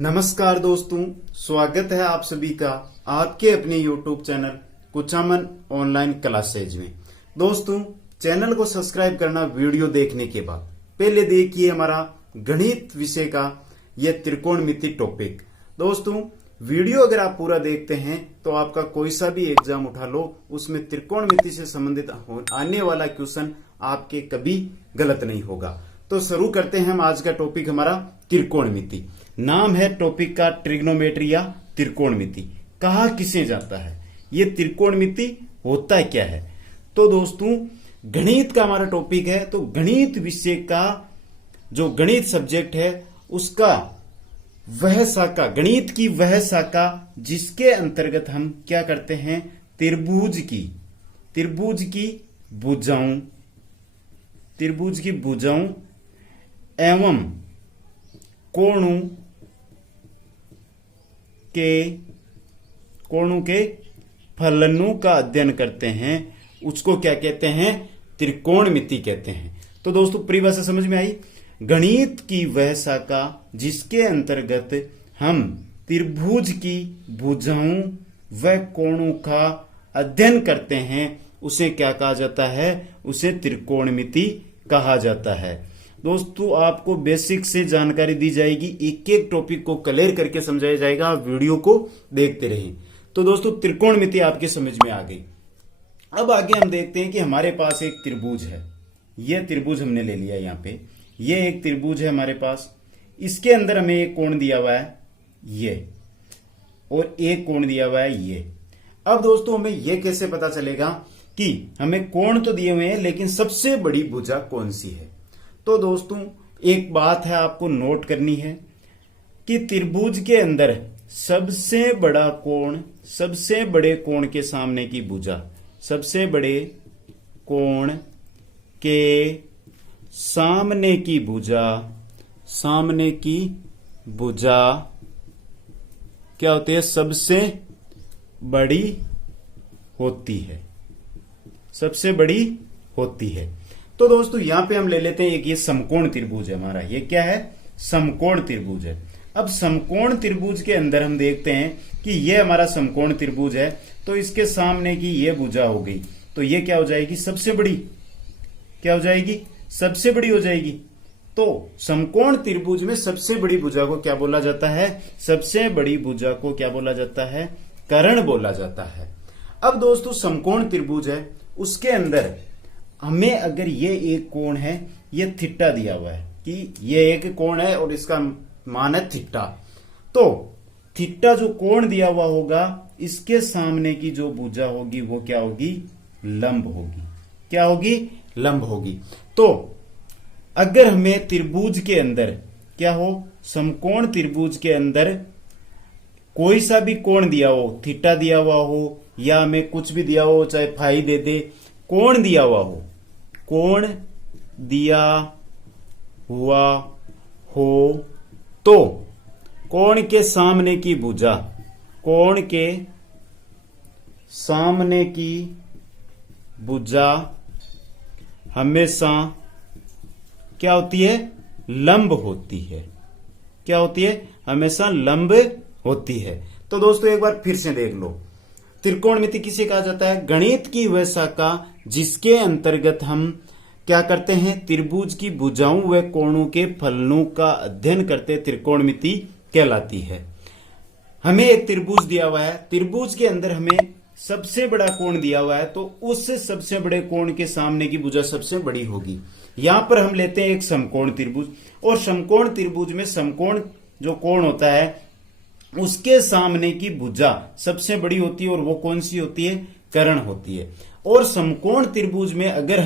नमस्कार दोस्तों, स्वागत है आप सभी का आपके अपने YouTube channel Kuchaman online classes में। दोस्तों, चैनल को सब्सक्राइब करना वीडियो देखने के बाद पहले देखिए हमारा गणित विषय का यह त्रिकोणमिति टॉपिक। दोस्तों, वीडियो अगर आप पूरा देखते हैं तो आपका कोई सा भी एग्जाम उठा लो, उसमें त्रिकोणमिति से संबंधित आने वाला क्वेश्चन आपके कभी गलत नहीं होगा। तो शुरू करते हैं हम आज का टॉपिक हमारा त्रिकोणमिति। नाम है टॉपिक का ट्रिग्नोमेट्री या त्रिकोणमिति। कहा किसे जाता है, ये त्रिकोणमिति होता क्या है? तो दोस्तों, गणित का हमारा टॉपिक है, तो गणित विषय का जो गणित सब्जेक्ट है उसका वह शाखा, गणित की वह शाखा जिसके अंतर्गत हम क्या करते हैं, त्रिभुज की भुजाओं एवं कोणों के फलनों का अध्ययन करते हैं, उसको क्या कहते हैं, त्रिकोणमिति कहते हैं। तो दोस्तों, परिभाषा समझ में आई? गणित की वह शाखा जिसके अंतर्गत हम त्रिभुज की भुजाओं व कोणों का अध्ययन करते हैं, उसे क्या कहा जाता है? उसे त्रिकोणमिति कहा जाता है। दोस्तों, आपको बेसिक से जानकारी दी जाएगी, एक एक टॉपिक को क्लियर करके समझाया जाएगा, आप वीडियो को देखते रहें। तो दोस्तों, त्रिकोणमिति आपके समझ में आ गई। अब आगे हम देखते हैं कि हमारे पास एक त्रिभुज है। यह त्रिभुज हमने ले लिया यहाँ पे, यह एक त्रिभुज है हमारे पास। इसके अंदर हमें एक कोण दिया हुआ है ये, और एक कोण दिया हुआ है ये। अब दोस्तों, हमें यह कैसे पता चलेगा कि हमें कोण तो दिए हुए हैं लेकिन सबसे बड़ी भुजा कौन सी है? तो दोस्तों, एक बात है आपको नोट करनी है कि त्रिभुज के अंदर सबसे बड़ा कोण, सबसे बड़े कोण के सामने की भुजा, सबसे बड़े कोण के सामने की भुजा क्या होती है? सबसे बड़ी होती है, सबसे बड़ी होती है। तो दोस्तों, यहां पे हम ले लेते हैं एक ये समकोण त्रिभुज है हमारा। ये क्या है? समकोण त्रिभुज है। अब समकोण त्रिभुज के अंदर हम देखते हैं कि ये हमारा समकोण त्रिभुज है, तो इसके सामने की ये भुजा हो गई, तो ये क्या हो जाएगी? सबसे बड़ी। क्या हो जाएगी? सबसे बड़ी हो जाएगी। तो समकोण त्रिभुज में सबसे बड़ी भुजा को क्या बोला जाता है? सबसे बड़ी भुजा को क्या बोला जाता है? कर्ण बोला जाता है। अब दोस्तों, समकोण त्रिभुज है, उसके अंदर हमें अगर ये एक कोण है, ये थीटा दिया हुआ है कि ये एक कोण है और इसका मान है थीटा। तो थीटा जो कोण दिया हुआ होगा, इसके सामने की जो भुजा होगी वो क्या होगी? लंब होगी। क्या होगी? लंब होगी। तो अगर हमें त्रिभुज के अंदर क्या हो, समकोण त्रिभुज के अंदर कोई सा भी कोण दिया हो, थीटा दिया हुआ हो या हमें कुछ भी दिया हो, चाहे फाई दे दे, कोण दिया हुआ हो, कोण दिया हुआ हो, तो कोण के सामने की भुजा, कोण के सामने की भुजा हमेशा क्या होती है? लंब होती है। क्या होती है? हमेशा लंब होती है। तो दोस्तों, एक बार फिर से देख लो, त्रिकोणमिति किसे कहा जाता है? गणित की वह शाखा जिसके अंतर्गत हम क्या करते हैं? त्रिभुज की भुजाओं व कोणों के फलनों का अध्ययन करते, त्रिकोणमिति कहलाती है। हमें एक त्रिभुज दिया हुआ है, त्रिभुज के अंदर हमें सबसे बड़ा कोण दिया हुआ है, तो उस सबसे बड़े कोण के सामने की भुजा सबसे बड़ी होगी। यहां पर हम लेते हैं एक समकोण त्रिभुज, और समकोण त्रिभुज में समकोण जो कोण होता है उसके सामने की भुजा सबसे बड़ी होती है, और वो कौन सी होती है? कर्ण होती है। और समकोण त्रिभुज में अगर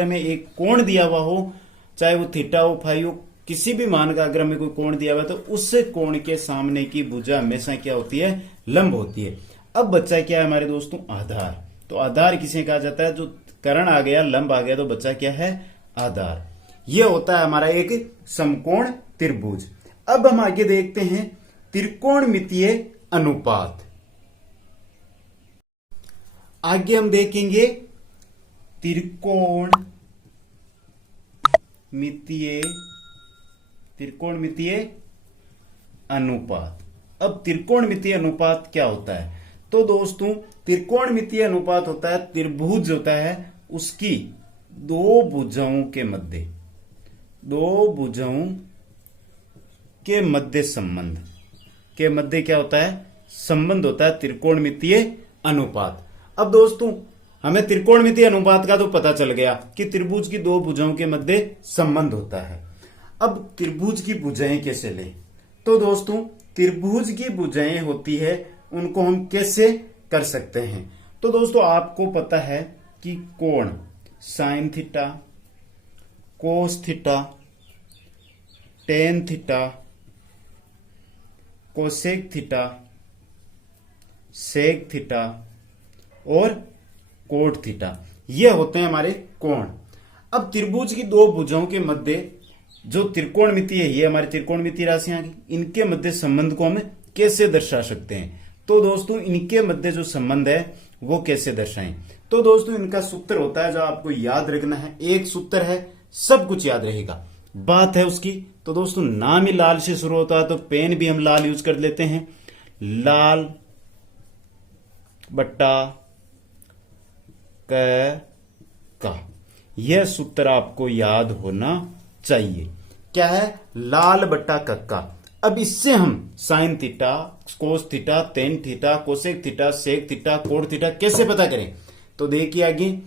हमें एक कोण दिया हुआ हो, चाहे वो थीटा हो, फाई हो, किसी भी मान का अगर हमें कोई कोण दिया हुआ है, तो उस कोण के सामने की भुजा हमेशा क्या होती है? लंब होती है। अब बच्चा क्या है हमारे दोस्तों? आधार। तो आधार किसे कहा जाता है? जो कर्ण आ गया, लंब आ गया, तो बच्चा क्या है? आधार। यह होता है हमारा एक समकोण त्रिभुज। अब हम आगे देखते हैं त्रिकोणमितीय अनुपात। आगे हम देखेंगे त्रिकोणमितीय अनुपात। अब त्रिकोणमितीय अनुपात क्या होता है? तो दोस्तों त्रिकोणमितीय अनुपात होता है त्रिभुज होता है उसकी दो भुजाओं के मध्य संबंध के मध्य क्या होता है? संबंध होता है त्रिकोणमितीय अनुपात। अब दोस्तों हमें त्रिकोणमितीय अनुपात का तो पता चल गया कि त्रिभुज की दो भुजाओं के मध्य संबंध होता है। अब त्रिभुज की भुजाएं कैसे लें? तो दोस्तों त्रिभुज की भुजाएं होती है उनको हम कैसे कर सकते हैं? तो दोस्तों आपको पता है कि कोण sine theta, cos theta, tan theta, cosec theta, sec theta और कोट थीटा, ये होते हैं हमारे कोण। अब त्रिभुज की दो भुजाओं के मध्य जो त्रिकोणमितीय है, ये हमारी त्रिकोणमितीय राशियां आ गई, इनके मध्य संबंध को हम कैसे दर्शा सकते हैं? तो दोस्तों इनके मध्य जो संबंध है वो कैसे दर्शाएं? तो दोस्तों इनका सूत्र होता है जो आपको याद रखना है, एक सूत्र है, सब कुछ याद रहेगा, बात है उसकी। तो दोस्तों नाम ही लाल से शुरू होता है तो पेन भी हम लाल यूज कर लेते हैं। लाल बट्टा का, यह सूत्र आपको याद होना चाहिए। क्या है? लाल बट्टा कक्का। अब इससे हम sine theta, cos theta, tan theta, cosec theta, sec theta, cot theta कैसे पता करें? तो देखिए आगे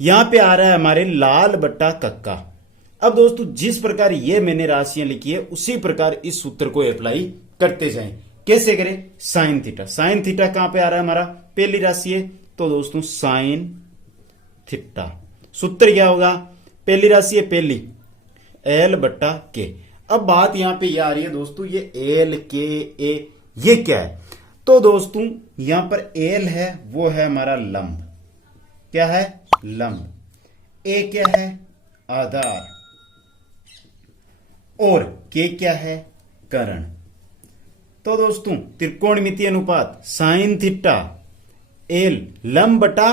यहां पे आ रहा है हमारे लाल बट्टा कक्का। अब दोस्तों जिस प्रकार ये मैंने राशियां लिखी है उसी प्रकार इस सूत्र को अप्लाई करते जाएं। कैसे करें? साइन थीटा, साइन थीटा कहां पे आ रहा है हमारा? पहली राशि है, तो दोस्तों साइन थीटा। सूत्र क्या होगा? पहली राशि है पहली, एल बट्टा के। अब बात यहां पे ये आ रही है दोस्तों, ये एल के ए ये क्या है? तो दोस्तों यहां पर एल है वो है हमारा लंब। क्या है? लंब। ए क्या है? आधार। और के क्या है? कर्ण। तो दोस्तों त्रिकोणमितीय अनुपात साइन थीटा एल लंब बटा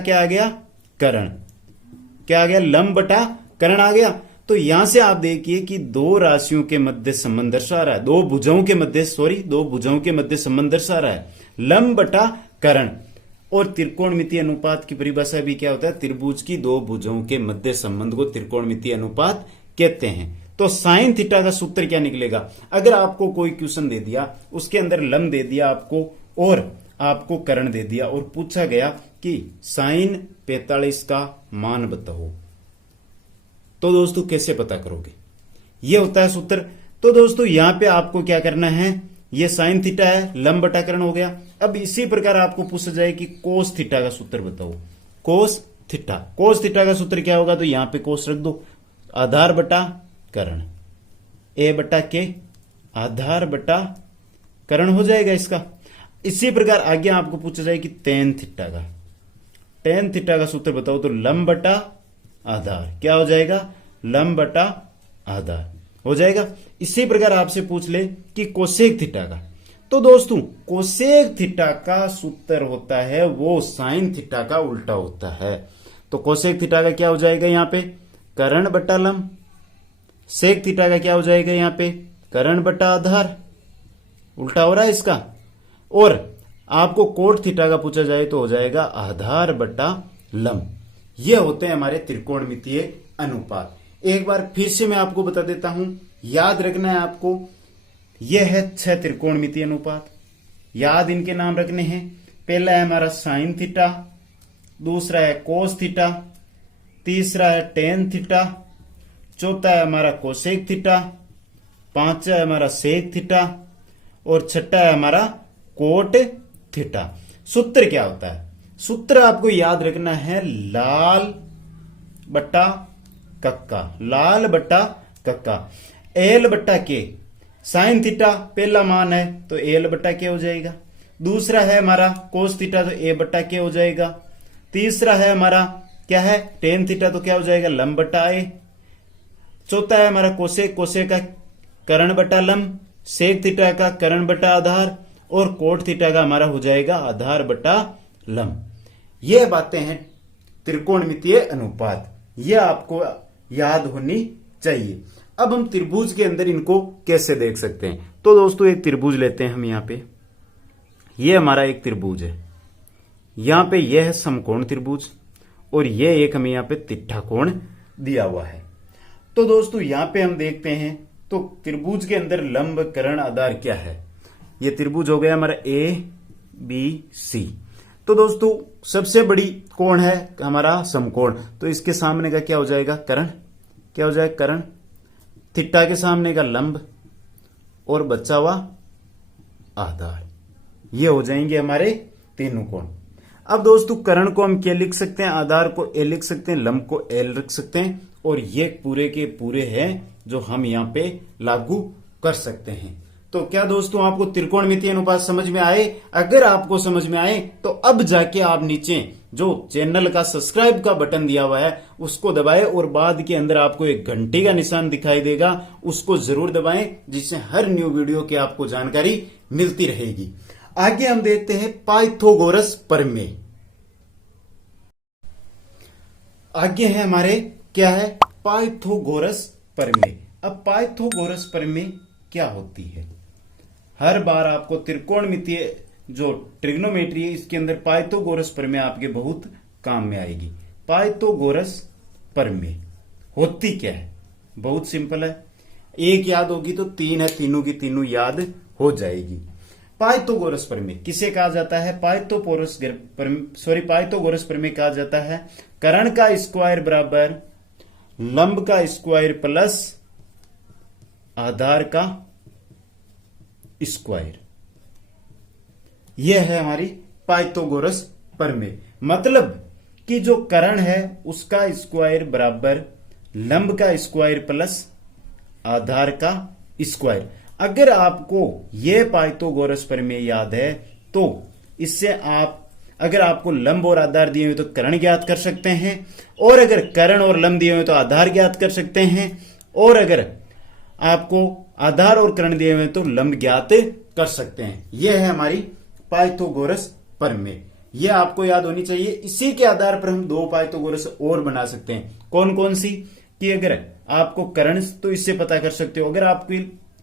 क्या आ गया? कर्ण। क्या आ गया? लंब बटा कर्ण आ गया। तो यहां से आप देखिए कि दो राशियों के मध्य संबंध दर्शा रहा है, दो भुजाओं के मध्य संबंध दर्शा रहा है, लंब बटा कर्ण। और त्रिकोणमितीय अनुपात की परिभाषा भी क्या होता है? त्रिभुज की दो भुजाओं के मध्य संबंध को त्रिकोणमितीय अनुपात कहते हैं। तो साइन थीटा का सूत्र क्या निकलेगा? अगर आपको कोई क्वेश्चन दे दिया, उसके अंदर लंब दे दिया आपको और आपको कर्ण दे दिया और पूछा गया कि साइन 45 का मान बताओ, तो दोस्तों कैसे पता करोगे? ये होता है सूत्र। तो दोस्तों यहां पे आपको क्या करना है? ये साइन थीटा है, लंब बटा कर्ण हो गया। अब इसी प्रकार आपको पूछा जाए कि कोस थीटा का सूत्र बताओ। कोस थीटा का सूत्र क्या होगा? तो यहां पे कोस रख दो, आधार बटा कर्ण, ए बटा के, आधार बटा कर्ण हो जाएगा इसका। इसी प्रकार आगे आपको पूछा जाए कि टेन थीटा का सूत्र बताओ, तो लंब बटा आधार क्या हो जाएगा? लंब बटा आधार हो जाएगा। इसी प्रकार आपसे पूछ ले कि कोसेक थीटा का, तो दोस्तों कोसेक थीटा का सूत्र होता है वो साइन थीटा का उल्टा होता है। तो कोसेक थीटा का क्या हो जाएगा? यहां पे कर्ण बटा लंब। सेक थीटा का क्या हो जाएगा? यहां पे कर्ण बटा आधार। उल्टा हो रहा है इसका। और आपको कोट थीटा का पूछा जाए तो हो जाएगा आधार बटा लंब। ये होते हैं हमारे त्रिकोणमितीय अनुपात। एक बार फिर से मैं आपको बता देता हूं, याद रखना है आपको, यह है 6 त्रिकोणमितीय अनुपात। याद इनके नाम रखने हैं। पहला है हमारा साइन थीटा, दूसरा है कोस थीटा, तीसरा है टेन थीटा, चौथा है हमारा कोसेक थीटा, पांचवा है हमारा सेक थीटा और छठा है हमारा कोट थीटा। सूत्र क्या होता है? सूत्र आपको याद रखना है लाल बट्टा कक्का, एल बट्टा के। साइन थीटा पहला मान है तो एल बट्टा के हो जाएगा, दूसरा है हमारा कोस थीटा तो ए बट्टा के हो जाएगा, तीसरा है हमारा क्या है टेन थीटा तो क्या हो जाएगा लंब बट्टा ए, चौथा है हमारा कोसेक का कर्ण बट्टा लंब, सेक थीटा का कर्ण बट्टा आधार और कोट थीटा का हमारा हो जाएगा आधार बट्टा लंब। ये बातें हैं त्रिकोणमितीय अनुपात, ये आपको याद होनी चाहिए। अब हम त्रिभुज के अंदर इनको कैसे देख सकते हैं? तो दोस्तों एक त्रिभुज लेते हैं हम यहां पे, ये हमारा एक त्रिभुज है, यहां पे यह है समकोण त्रिभुज और यह एक हमें यहां पे तिट्ठा कोण दिया हुआ है। तो दोस्तों यहां पे हम देखते हैं तो त्रिभुज के अंदर लंब कर्ण आधार क्या है? ये त्रिभुज हो गया हमारा ABC। तो दोस्तों सबसे बड़ी कोण है हमारा समकोण, तो इसके सामने का क्या हो जाएगा? कर्ण। क्या हो जाएगा? कर्ण। थीटा के सामने का लंब और बचा हुआ आधार, ये हो जाएंगे हमारे तीनों कोण। अब दोस्तों कर्ण को हम क्या लिख सकते हैं? आधार को A लिख सकते हैं, लंब को L रख सकते हैं, और ये पूरे के पूरे हैं जो हम यहां पे लागू कर सकते हैं। तो क्या दोस्तों आपको त्रिकोणमितीय अनुपात समझ में आए? अगर आपको समझ में आए तो अब जाके आप नीचे जो चैनल का सब्सक्राइब का बटन दिया हुआ है उसको दबाएं, और बाद के अंदर आपको एक घंटे का निशान दिखाई देगा, उसको जरूर दबाएं, जिससे हर न्यू वीडियो की आपको जानकारी मिलती रहेगी। आगे हम देखते हैं पाइथागोरस प्रमेय। आगे है हमारे क्या है? पाइथागोरस प्रमेय। अब पाइथागोरस प्रमेय क्या होती है? हर बार आपको त्रिकोणमितीय जो ट्रिग्नोमेट्री है इसके अंदर पाइथागोरस प्रमेय आपके बहुत काम में आएगी। पाइथागोरस प्रमेय होती क्या है? बहुत सिंपल है, एक याद होगी तो तीन है, तीनों की तीनों याद हो जाएगी। पाइथागोरस प्रमेय किसे कहा जाता है? पाइथागोरस प्रमेय कहा जाता है कर्ण का स्क्वायर बराबर लंब का स्क्वायर प्लस आधार का स्क्वायर। यह है हमारी पाइथागोरस प्रमेय। मतलब कि जो कर्ण है उसका स्क्वायर बराबर लंब का स्क्वायर प्लस आधार का स्क्वायर। अगर आपको यह पाइथागोरस प्रमेय याद है तो इससे आप अगर आपको लंब और आधार दिए हुए तो कर्ण ज्ञात कर सकते हैं, और अगर कर्ण और लंब दिए हुए तो आधार ज्ञात कर सकते हैं, और अगर आपको आधार और कर्ण दिए हुए तो लंब ज्ञात कर सकते हैं। यह है हमारी पाइथागोरस प्रमेय, यह आपको याद होनी चाहिए। इसी के आधार पर हम दो पाइथागोरस और बना सकते हैं। कौन कौन सी? कि अगर आपको कर्ण तो इससे पता कर सकते हो, अगर आपको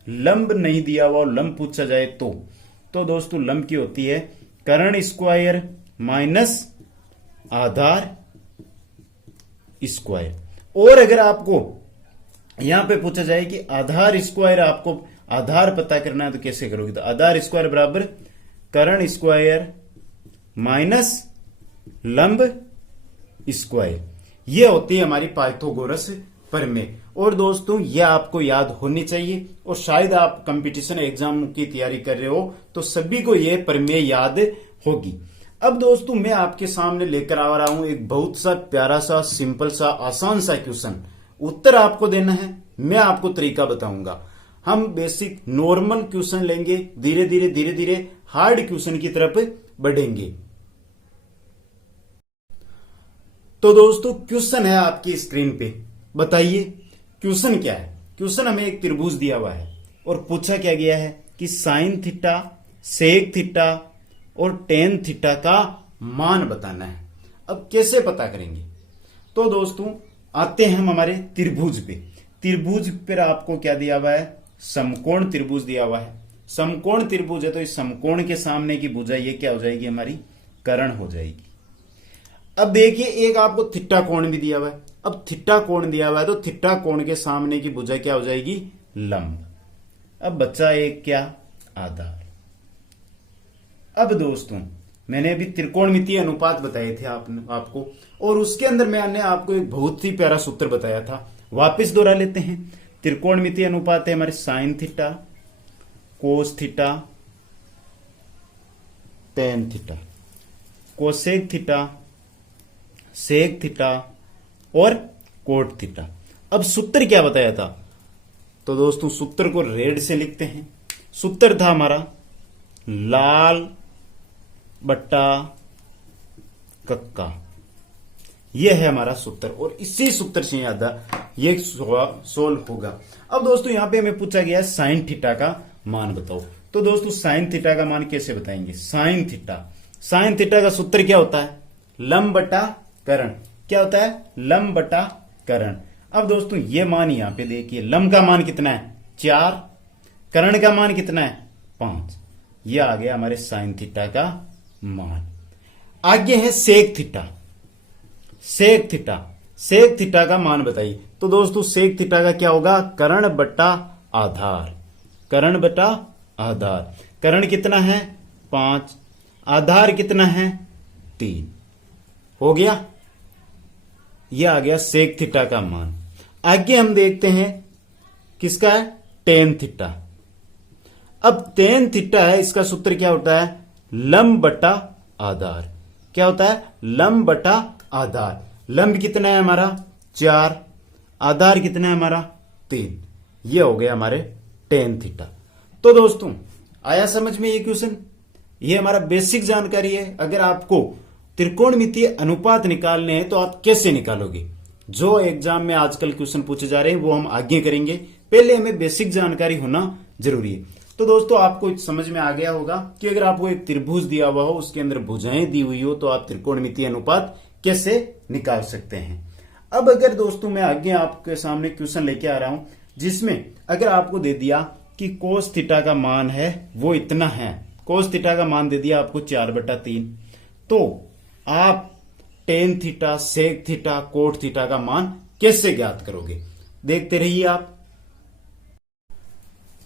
लंब नहीं दिया हुआ और लंब पूछा जाए तो दोस्तों लंब की होती है कर्ण स्क्वायर माइनस आधार स्क्वायर। और अगर आपको यहां पे पूछा जाए कि आधार स्क्वायर, आपको आधार पता करना है तो कैसे करोगे? तो आधार स्क्वायर बराबर कर्ण स्क्वायर माइनस लंब स्क्वायर। यह होती है हमारी पाइथागोरस प्रमेय। और दोस्तों यह आपको याद होनी चाहिए, और शायद आप कंपटीशन एग्जाम की तैयारी कर रहे हो तो सभी को यह प्रमेय याद होगी। अब दोस्तों मैं आपके सामने लेकर आ रहा हूं एक बहुत सा प्यारा सा सिंपल सा आसान सा क्वेश्चन। उत्तर आपको देना है, मैं आपको तरीका बताऊंगा। हम बेसिक नॉर्मल क्वेश्चन लेंगे, धीरे धीरे हार्ड क्वेश्चन की तरफ बढ़ेंगे। तो दोस्तों क्वेश्चन है आपकी स्क्रीन पे, बताइए क्वेश्चन क्या है? क्वेश्चन हमें एक त्रिभुज दिया हुआ है और पूछा क्या गया है कि साइन थीटा, सेक थीटा और टेन थीटा का मान बताना है। अब कैसे पता करेंगे? तो दोस्तों आते हैं हम हमारे त्रिभुज पे। त्रिभुज पर आपको क्या दिया हुआ है? समकोण त्रिभुज दिया हुआ है। समकोण त्रिभुज है तो इस समकोण के सामने की भुजा ये क्या हो जाएगी? हमारी कर्ण हो जाएगी। अब देखिए एक आपको थीटा कोण भी दिया हुआ है। अब थीटा कोण दिया हुआ है तो थीटा कोण के सामने की भुजा क्या हो जाएगी? लंब। अब बच्चा एक क्या? आधार। अब दोस्तों मैंने अभी त्रिकोणमितीय अनुपात बताए थे आपको, और उसके अंदर मैंने आपको एक बहुत ही प्यारा सूत्र बताया था, वापस दोहरा लेते हैं। त्रिकोणमितीय अनुपात है हमारे sine theta, cos theta, tan theta, cosec theta, sec theta और कोट थीटा। अब सूत्र क्या बताया था? तो दोस्तों सूत्र को रेड से लिखते हैं। सूत्र था हमारा लाल बट्टा कक्का, यह है हमारा सूत्र, और इसी सूत्र से याद ये सोल्व होगा। अब दोस्तों यहां पे हमें पूछा गया है साइन थीटा का मान बताओ। तो दोस्तों साइन थीटा का मान कैसे बताएंगे? साइन थीटा का सूत्र क्या होता है? लंब बटा कर्ण। क्या होता है? लंब बटा कर्ण। अब दोस्तों ये मान यहां पे देखिए, लंब का मान कितना है 4, कर्ण का मान कितना है 5। ये आ गया हमारे साइन थीटा का मान। आगे है sec theta. Sec theta, sec theta का मान बताइए। तो दोस्तों सेक थीटा का क्या होगा, कर्ण बटा आधार। कर्ण बटा आधार। कर्ण कितना है 5, आधार कितना है 3। हो गया, यह आ गया सेक थीटा का मान। आगे हम देखते हैं किसका है, टेन थीटा। अब टेन थीटा है, इसका सूत्र क्या होता है, लंब बटा आधार। क्या होता है, लंब बटा आधार। लंब कितना है हमारा 4, आधार कितना है हमारा 3। ये हो गया हमारे टेन थीटा। तो दोस्तों आया समझ में ये क्वेश्चन, ये हमारा बेसिक जानकारी है। अगर आपको त्रिकोणमितीय अनुपात निकालने हैं तो आप कैसे निकालोगे, जो एग्जाम में आजकल क्वेश्चन पूछे जा रहे हैं वो हम आगे करेंगे। पहले हमें बेसिक जानकारी होना जरूरी है। तो दोस्तों आपको समझ में आ गया होगा कि अगर आपको एक त्रिभुज दिया हुआ हो, उसके अंदर भुजाएं दी हुई हो, तो आप त्रिकोणमितीय अनुपात कैसे निकाल सकते हैं। अब अगर दोस्तों मैं आगे आपके सामने क्वेश्चन लेके आ रहा हूं, जिसमें अगर आपको दे दिया कि कोस थीटा का मान है वो इतना है, कोस थीटा का मान दे दिया आपको 4/3, तो आप tan theta, sec theta, cot theta का मान कैसे ज्ञात करोगे, देखते रहिए आप।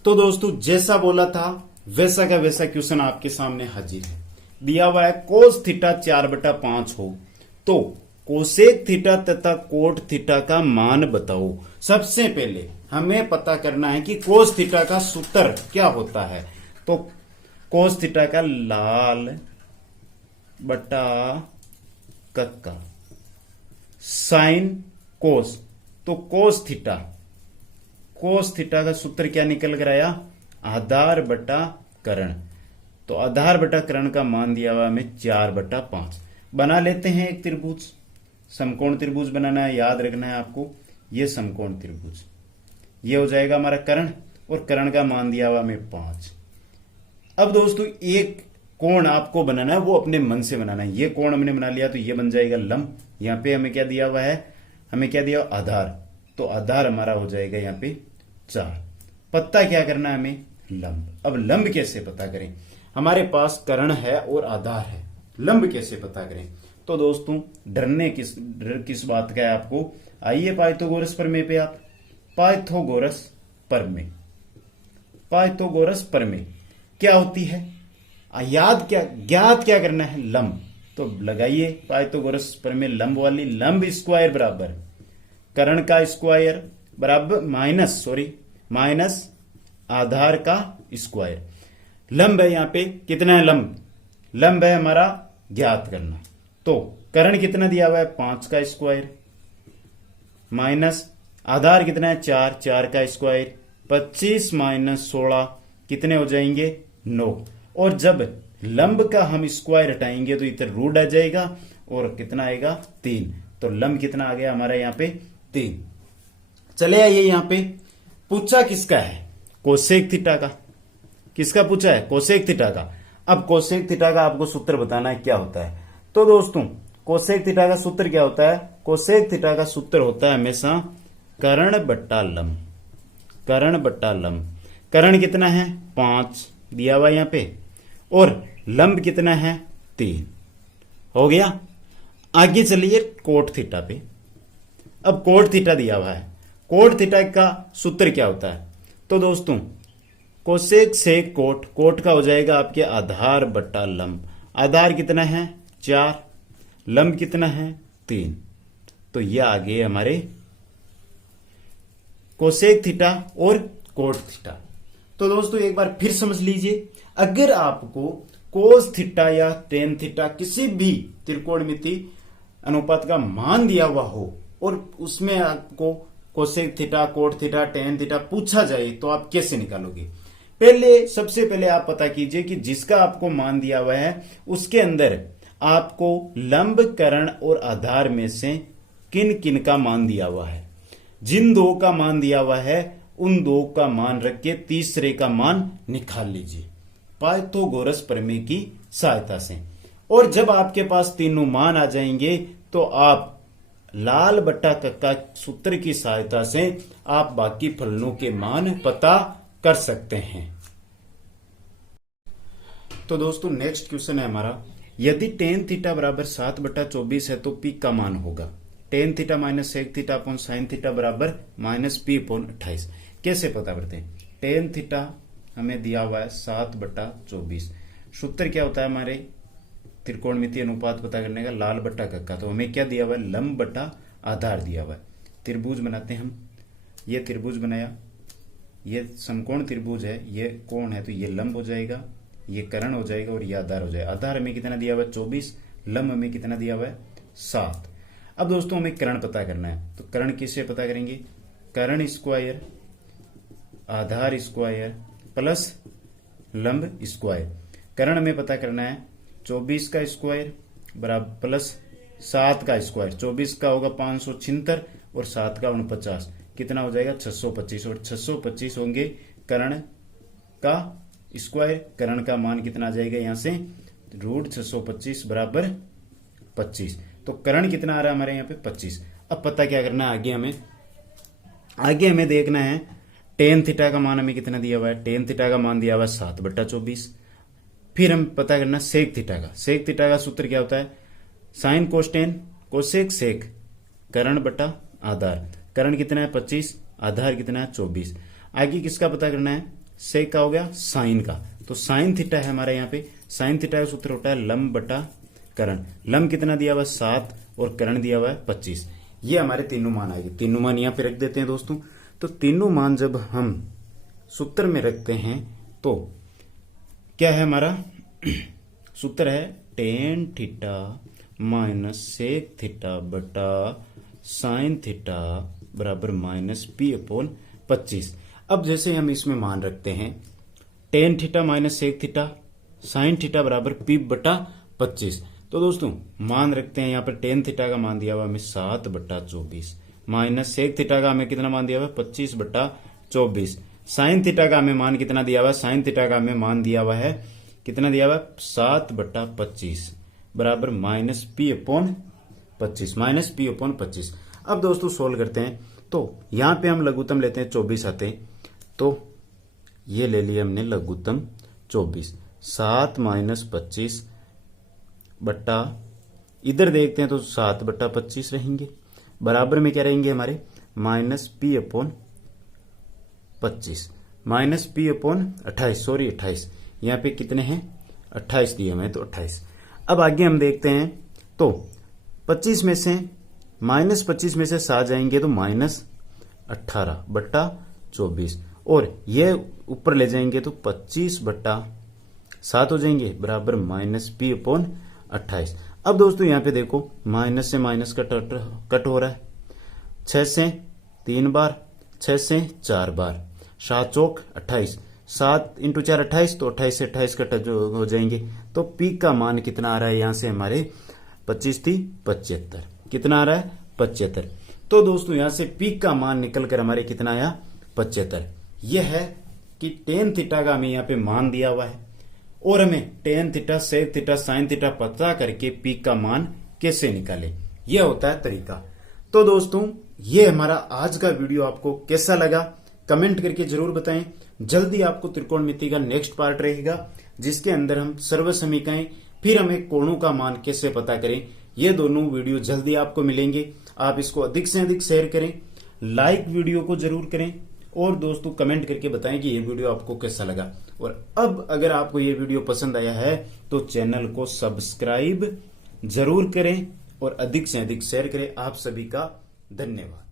तो दोस्तों जैसा बोला था वैसा का वैसा क्वेश्चन आपके सामने हाजिर है। दिया हुआ है कोस थीटा 4/5 हो तो कोसेक थीटा तथा कोट थीटा का मान बताओ। सबसे पहले हमें पता करना है कि कोस थीटा का सूत्र क्या होता है। तो कोस थीटा का लाल बटा कक्का, साइन कोस, तो कोस थीटा, कोस थीटा का सूत्र क्या निकल कर आया, आधार बटा कर्ण। तो आधार बटा कर्ण का मान दिया हुआ हमें 4/5। बना लेते हैं एक त्रिभुज, समकोण त्रिभुज बनाना है, याद रखना है आपको, ये समकोण त्रिभुज, ये हो जाएगा हमारा कर्ण, और कर्ण का मान दिया हुआ हमें 5। अब दोस्तों एक कोण आपको बनाना है, वो अपने मन से बनाना है। ये कोण हमने बना लिया तो ये बन जाएगा लंब। यहां पे हमें क्या दिया हुआ है, हमें क्या दिया आधार, तो आधार हमारा हो जाएगा यहां पे 4। पता क्या करना है हमें, लंब। अब लंब कैसे पता करें, हमारे पास कर्ण है और आधार है, लंब कैसे पता करें। तो दोस्तों डर किस बात का है आपको, आइए पाइथागोरस प्रमेय पे आप, पाइथागोरस प्रमेय, पाइथागोरस प्रमेय क्या होती है, ज्ञात क्या करना है, लंब। तो लगाइए पाइथागोरस प्रमेय लंब वाली, लंब स्क्वायर बराबर कर्ण का स्क्वायर बराबर माइनस आधार का स्क्वायर। लंब है यहां पे, कितना है लंब, लंब है हमारा ज्ञात करना। तो कर्ण कितना दिया हुआ है 5 का स्क्वायर, माइनस आधार कितना है 4 का स्क्वायर, 25 - 16 कितने हो जाएंगे 9। और जब लंब का हम स्क्वायर हटाएंगे तो इधर रूट आ जाएगा और कितना आएगा 3। तो लंब कितना आ गया हमारा यहाँ पे 3। चले आइए यहाँ पे, पूछा किसका है, कोसेक थीटा का। किसका पूछा है, कोसेक थीटा का। अब कोसेक थीटा का आपको सूत्र बताना है क्या होता है। तो दोस्तों कोसेक थीटा का सूत्र क्या होता है, कोसेक थीटा का सूत्र होता है हमेशा कर्ण बट्टा लंब, कर्ण बट्टा लंब। कर्ण कितना है 5 दिया हुआ यहां पे, और लंब कितना है 3। हो गया। आगे चलिए कोट थीटा पे। अब कोट थीटा दिया हुआ है, कोट थीटा का सूत्र क्या होता है। तो दोस्तों कोसेक से कोट, कोट का हो जाएगा आपके आधार बट्टा लंब। आधार कितना है 4, लंब कितना है 3। तो ये आ गए हमारे कोसेक थीटा और कोट थीटा। तो दोस्तों एक बार फिर समझ लीजिए, अगर आपको कोस थीटा या टेन थीटा किसी भी त्रिकोणमिति अनुपात का मान दिया हुआ हो और उसमें आपको cosec theta, cot theta, tan theta पूछा जाए तो आप कैसे निकालोगे। सबसे पहले आप पता कीजिए कि जिसका आपको मान दिया हुआ है उसके अंदर आपको लंब, कर्ण और आधार में से किन किन का मान दिया हुआ है। जिन दो का मान दिया हुआ है उन दो का मान रख के तीसरे का मान निकाल लीजिए पाइथागोरस प्रमेय की सहायता से। और जब आपके पास तीनों मान आ जाएंगे तो आप लाल बट्टा कक्का सूत्र की सहायता से आप बाकी फलनों के मान पता कर सकते हैं। तो दोस्तों नेक्स्ट क्वेश्चन है हमारा, यदि टेन थीटा बराबर 7/24 है तो पी का मान होगा tan theta minus sec theta upon sine theta बराबर माइनस पी अपॉन 28। कैसे पता करते हैं? टेन थीटा हमें दिया हुआ है 7/24। सूत्र क्या होता है हमारे त्रिकोणमितीय अनुपात पता करने का? लाल बट्टा कक्का। तो हमें क्या दिया हुआ है? लंब बट्टा आधार दिया हुआ है। त्रिभुज बनाते हैं हम। ये त्रिभुज बनाया, ये समकोण त्रिभुज है, ये कोण है, तो ये लंब हो जाएगा, ये कर्ण हो जाएगा और ये आधार हो जाएगा। आधार हमें कितना दिया हुआ है? 24। लंब हमें कितना दिया हुआ है? 7। अब दोस्तों हमें कर्ण पता करना है, तो कर्ण किससे पता करेंगे? कर्ण स्क्वायर आधार स्क्वायर प्लस लंब स्क्वायर। कर्ण हमें पता करना है 24 का स्क्वायर बराबर प्लस 7 का स्क्वायर। 24 का होगा 576 और 7 का 49, कितना हो जाएगा? 625। और 625 होंगे कर्ण का स्क्वायर। कर्ण का मान कितना आ जाएगा यहां से? √625 बराबर 25। तो कर्ण कितना आ रहा है हमारे यहाँ पे? 25। अब पता क्या करना है आगे हमें देखना है टेन थीटा का मान हमें कितना दिया हुआ है? टेन थीटा का मान दिया हुआ है 7/24। फिर हम पता करना सेक थीटा का। सेक थीटा का सूत्र क्या होता है? साइन कोस्टेन कोसेक सेक कर्ण बटा आधार। कर्ण कितना है? 25। आधार कितना है? 24। आगे किसका पता करना है? सेक का हो गया साइन का। तो साइन थीटा है हमारे यहाँ पे। साइन थीटा का सूत्र होता है लंब बटा कर्ण। लंब कितना दिया हुआ है? 7 और कर्ण दिया हुआ है 25। ये हमारे तीनों मान आएंगे। तीनों मान यहाँ पे रख देते हैं दोस्तों। तो तीनों मान जब हम सूत्र में रखते हैं तो क्या है हमारा सूत्र? है tan theta minus sec theta बटा साइन थीटा बराबर माइनस पी अपॉन 25। अब जैसे हम इसमें मान रखते हैं tan theta minus sec theta sine theta बराबर पी बटा 25। तो दोस्तों मान रखते हैं यहाँ पर टेन थीटा का मान दिया हुआ हमें 7/24 माइनस सेक थीटा का हमें कितना मान दिया हुआ है? 25/24। साइन थीटा का हमें मान कितना दिया हुआ है? साइन थीटा का हमें मान दिया हुआ है कितना दिया हुआ है? 7/25 बराबर minus P upon 25। Minus P upon 25। अब दोस्तों सोल्व करते हैं तो यहां पे हम लघुत्तम लेते हैं 24 आते हैं, तो ये ले लिया हमने लघुत्तम 24। 7 माइनस 25 बट्टा इधर देखते हैं तो 7/25 रहेंगे, बराबर में क्या रहेंगे हमारे? Minus P upon 25 minus P upon 28। Sorry 28, यहाँ पे कितने हैं? 28 दिए हमें, तो 28। अब आगे हम देखते हैं तो 25 में से माइनस 25 में से 7 जाएंगे तो माइनस 18/24 और ये ऊपर ले जाएंगे तो 25/7 हो जाएंगे बराबर माइनस पी अपॉन 28। अब दोस्तों यहाँ पे देखो माइनस से माइनस कट हो रहा है। 6 से 3 बार, 6 से 4 बार, 7 चौक 28, 7 × 4 28, तो 28 से 28 कट हो जाएंगे। तो पी का मान कितना आ रहा है यहाँ से हमारे? 25 थी 75। कितना आ रहा है? 75। तो दोस्तों यहाँ से पी का मान निकल कर हमारे कितना आया? 75। यह है कि टेन थीटा का हमें यहाँ पे मान दिया हुआ है और हमें tan theta sec theta sine theta पता करके पी का मान कैसे निकाले, यह होता है तरीका। तो दोस्तों ये हमारा आज का वीडियो आपको कैसा लगा कमेंट करके जरूर बताएं। जल्दी आपको त्रिकोणमिति का नेक्स्ट पार्ट रहेगा जिसके अंदर हम सर्व समीकरण फिर हमें कोणों का मान कैसे पता करें, ये दोनों वीडियो जल्दी आपको मिलेंगे। आप इसको अधिक से अधिक शेयर करें, लाइक वीडियो को जरूर करें और दोस्तों कमेंट करके बताएं कि ये वीडियो आपको कैसा लगा। और अब अगर आपको ये वीडियो पसंद आया है तो चैनल को सब्सक्राइब जरूर करें और अधिक से अधिक शेयर करें। आप सभी का धन्यवाद।